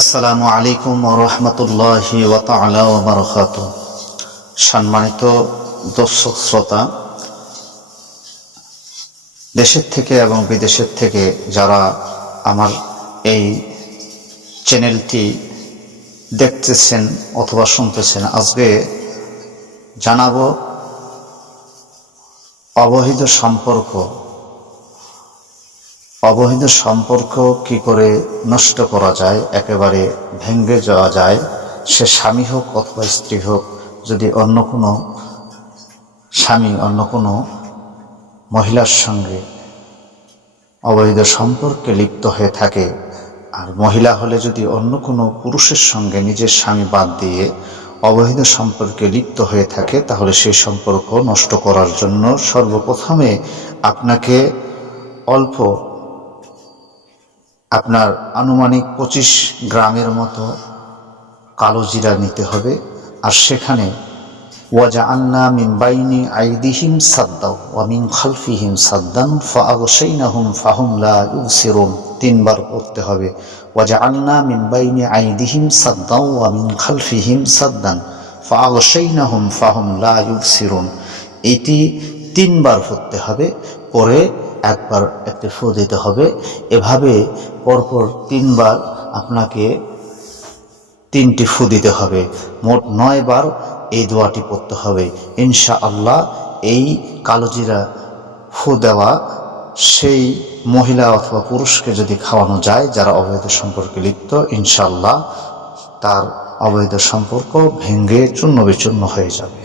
আসসালামু আলাইকুম ওয়া রাহমাতুল্লাহি ওয়া তাআলা ওয়া বারাকাতুহু। সম্মানিত দর্শক শ্রোতা, দেশের থেকে এবং বিদেশের থেকে যারা আমার এই চ্যানেলটি দেখতেছেন অথবা শুনতেছেন, আজকে জানাবো অবৈধ সম্পর্ক কি করে নষ্ট করা যায়, একেবারে ভেঙে যাওয়া যায়। সে স্বামী হোক অথবা স্ত্রী হোক, যদি অন্য কোনো স্বামী অন্য কোনো মহিলার সঙ্গে অবৈধ সম্পর্কে লিপ্ত হয়ে থাকে, আর মহিলা হলে যদি অন্য কোনো পুরুষের সঙ্গে নিজের স্বামী বাদ দিয়ে অবৈধ সম্পর্কে লিপ্ত হয়ে থাকে, তাহলে সেই সম্পর্ক নষ্ট করার জন্য সর্বপ্রথমে আপনাকে অল্প, আপনার আনুমানিক 25 গ্রামের মতো কালো জিরা নিতে হবে। আর সেখানে ওয়াজআলনা মিন বাইনি আইদিহিম সাদ্দাও ওয়া মিন খালফিহিম সাদ্দান ফাআগশাইনাহুম ফাহুম লা ইউবসিরুন। 3 বার পড়তে হবে। ওয়াজআলনা মিন বাইনি আইদিহিম সাদ্দাও ওয়া মিন খালফিহিম সাদ্দান ফাআগশাইনাহুম ফাহুম লা ইউবসিরুন। এটি 3 বার পড়তে হবে, পরে একবার একটি ফু দিতে হবে। এভাবে পরপর 3 বার আপনাকে 3টি ফু দিতে হবে। মোট 9 বার এই দোয়াটি পড়তে হবে। ইনশাআল্লাহ এই কালোজিরা ফু দেওয়া সেই মহিলা অথবা পুরুষকে যদি খাওয়ানো যায় যারা অবৈধ সম্পর্কে লিপ্ত, ইনশাআল্লাহ তার অবৈধ সম্পর্ক ভেঙে চূর্ণ বিচূর্ণ হয়ে যাবে।